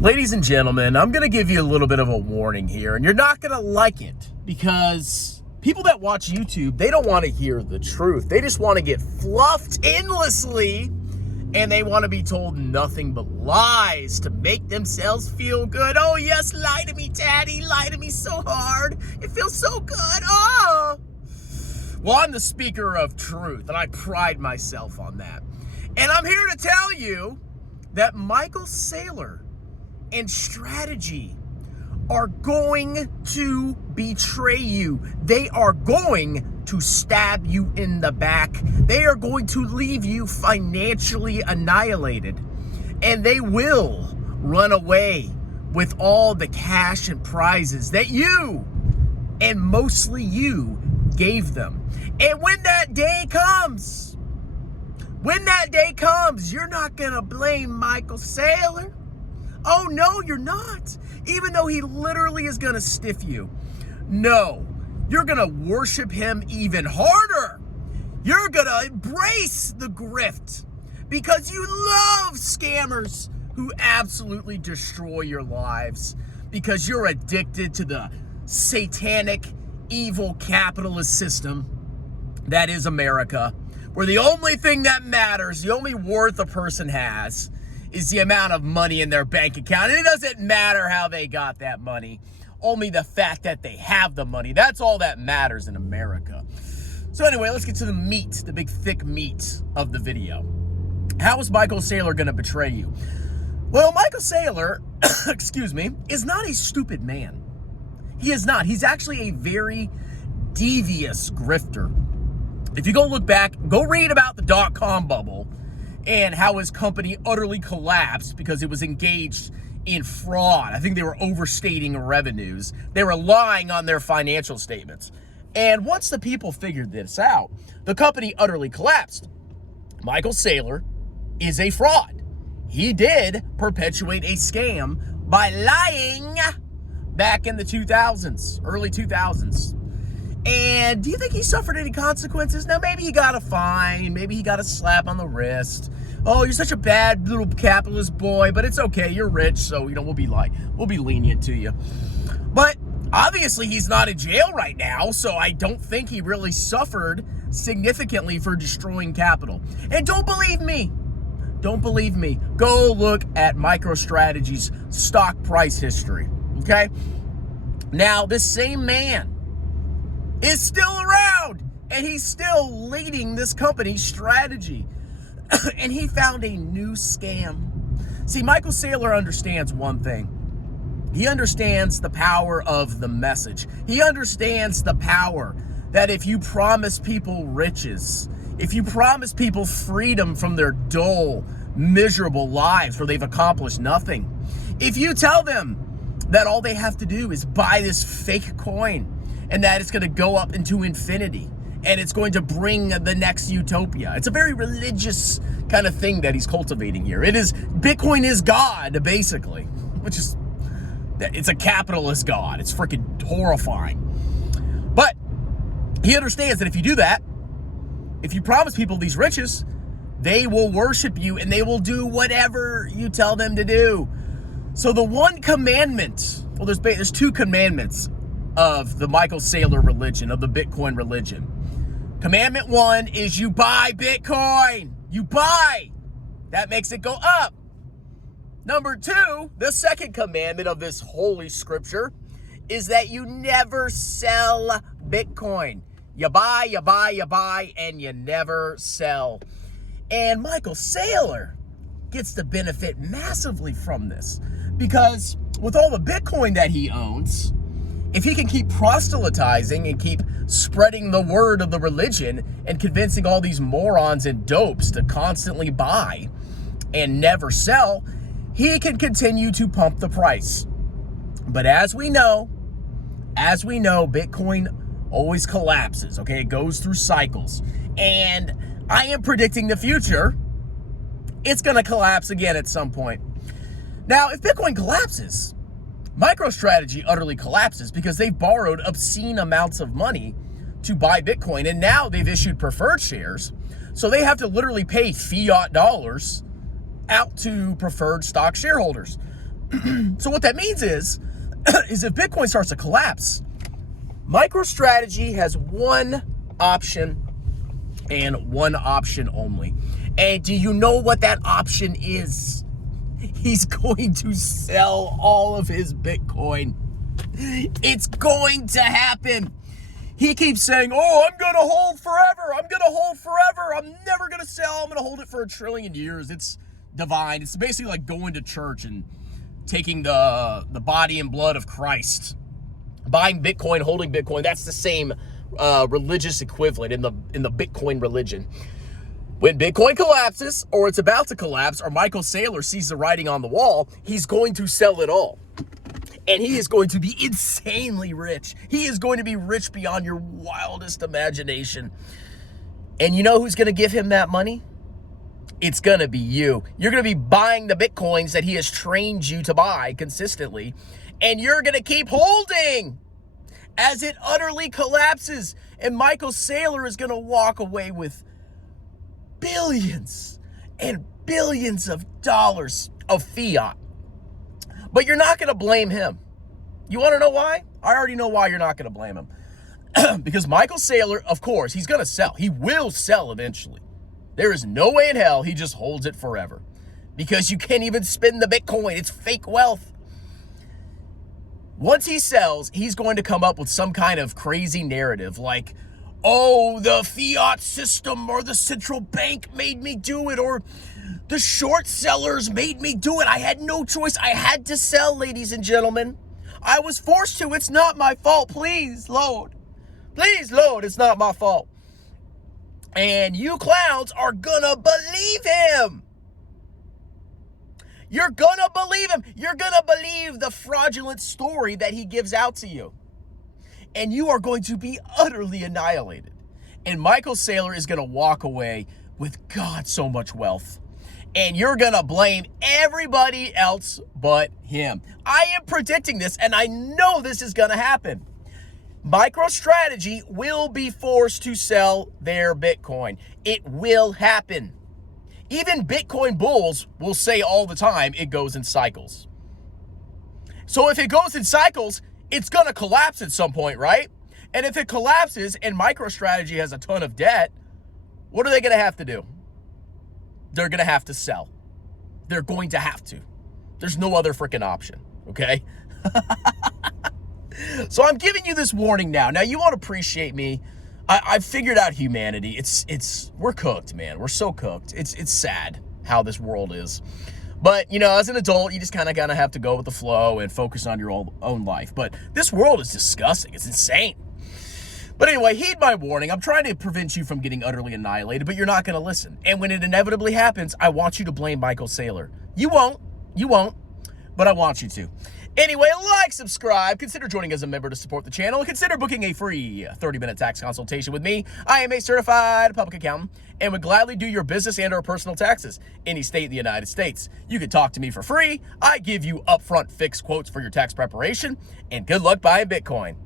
Ladies and gentlemen, I'm going to give you a little bit of a warning here, and you're not going to like it because people that watch YouTube, they don't want to hear the truth. They just want to get fluffed endlessly, and they want to be told nothing but lies to make themselves feel good. Oh, yes, lie to me, Daddy. Lie to me so hard. It feels so good. Oh. Well, I'm the speaker of truth, and I pride myself on that. And I'm here to tell you that Michael Saylor and strategy are going to betray you. They are going to stab you in the back. They are going to leave you financially annihilated. And they will run away with all the cash and prizes that you, and mostly you, gave them. And when that day comes, you're not gonna blame Michael Saylor. Oh, no, you're not. Even though he literally is going to stiff you. No, you're going to worship him even harder. You're going to embrace the grift because you love scammers who absolutely destroy your lives because you're addicted to the satanic, evil capitalist system that is America, where the only thing that matters, the only worth a person has, is the amount of money in their bank account. And it doesn't matter how they got that money. Only the fact that they have the money. That's all that matters in America. So anyway, let's get to the meat, the big thick meat of the video. How is Michael Saylor going to betray you? Well, Michael Saylor, excuse me, is not a stupid man. He is not. He's actually a very devious grifter. If you go look back, go read about the dot-com bubble and how his company utterly collapsed because it was engaged in fraud. I think they were overstating revenues. They were lying on their financial statements. And once the people figured this out, the company utterly collapsed. Michael Saylor is a fraud. He did perpetuate a scam by lying back in the 2000s, early 2000s. And do you think he suffered any consequences? Now, maybe he got a fine. Maybe he got a slap on the wrist. Oh, you're such a bad little capitalist boy, but it's okay. You're rich, so, we'll be lenient to you. But obviously, he's not in jail right now, so I don't think he really suffered significantly for destroying capital. And don't believe me. Don't believe me. Go look at MicroStrategy's stock price history, okay? Now, this same man is still around, and he's still leading this company's strategy. And he found a new scam. See, Michael Saylor understands one thing. He understands the power of the message. He understands the power that if you promise people riches, if you promise people freedom from their dull, miserable lives where they've accomplished nothing, if you tell them that all they have to do is buy this fake coin, and that it's going to go up into infinity, and it's going to bring the next utopia. It's a very religious kind of thing that he's cultivating here. Bitcoin is God, basically, which is, it's a capitalist God. It's freaking horrifying. But he understands that if you do that, if you promise people these riches, they will worship you, and they will do whatever you tell them to do. So the one commandment, well, there's two commandments of the Michael Saylor religion, of the Bitcoin religion. Commandment 1 is you buy Bitcoin. You buy. That makes it go up. Number 2, the second commandment of this holy scripture is that you never sell Bitcoin. You buy, you buy, you buy, and you never sell. And Michael Saylor gets to benefit massively from this because with all the Bitcoin that he owns, if he can keep proselytizing and keep spreading the word of the religion and convincing all these morons and dopes to constantly buy and never sell, he can continue to pump the price. But as we know, Bitcoin always collapses, okay? It goes through cycles. And I am predicting the future. It's going to collapse again at some point. Now, if Bitcoin collapses, MicroStrategy utterly collapses because they've borrowed obscene amounts of money to buy Bitcoin, and now they've issued preferred shares, so they have to literally pay fiat dollars out to preferred stock shareholders. So what that means is if Bitcoin starts to collapse, MicroStrategy has one option and one option only. And do you know what that option is? He's going to sell all of his Bitcoin. It's going to happen. He keeps saying, oh, I'm going to hold forever. I'm going to hold forever. I'm never going to sell. I'm going to hold it for 1 trillion years. It's divine. It's basically like going to church and taking the body and blood of Christ. Buying Bitcoin, holding Bitcoin. That's the same religious equivalent in the Bitcoin religion. When Bitcoin collapses, or it's about to collapse, or Michael Saylor sees the writing on the wall, he's going to sell it all. And he is going to be insanely rich. He is going to be rich beyond your wildest imagination. And you know who's going to give him that money? It's going to be you. You're going to be buying the Bitcoins that he has trained you to buy consistently. And you're going to keep holding as it utterly collapses. And Michael Saylor is going to walk away with billions and billions of dollars of fiat. But you're not going to blame him. You want to know why? I already know why you're not going to blame him. Because Michael Saylor, of course, he's going to sell. He will sell eventually. There is no way in hell he just holds it forever. Because you can't even spend the Bitcoin. It's fake wealth. Once he sells, he's going to come up with some kind of crazy narrative like, oh, the fiat system or the central bank made me do it, or the short sellers made me do it. I had no choice. I had to sell, ladies and gentlemen. I was forced to. It's not my fault. Please, Lord. Please, Lord, it's not my fault. And you clowns are gonna believe him. You're gonna believe him. You're gonna believe the fraudulent story that he gives out to you. And you are going to be utterly annihilated. And Michael Saylor is going to walk away with, God, so much wealth. And you're going to blame everybody else but him. I am predicting this, and I know this is going to happen. MicroStrategy will be forced to sell their Bitcoin. It will happen. Even Bitcoin bulls will say all the time it goes in cycles. So if it goes in cycles, it's going to collapse at some point, right? And if it collapses and MicroStrategy has a ton of debt, what are they going to have to do? They're going to have to sell. They're going to have to. There's no other freaking option, okay? So I'm giving you this warning now. Now, you won't appreciate me. I've figured out humanity. We're cooked, man. We're so cooked. It's sad how this world is. But, you know, as an adult, you just kind of gonna have to go with the flow and focus on your own life. But this world is disgusting. It's insane. But anyway, heed my warning. I'm trying to prevent you from getting utterly annihilated, but you're not going to listen. And when it inevitably happens, I want you to blame Michael Saylor. You won't, but I want you to. Anyway, like, subscribe, consider joining as a member to support the channel, and consider booking a free 30-minute tax consultation with me. I am a certified public accountant and would gladly do your business and or personal taxes any state in the United States. You can talk to me for free. I give you upfront fixed quotes for your tax preparation, and good luck buying Bitcoin.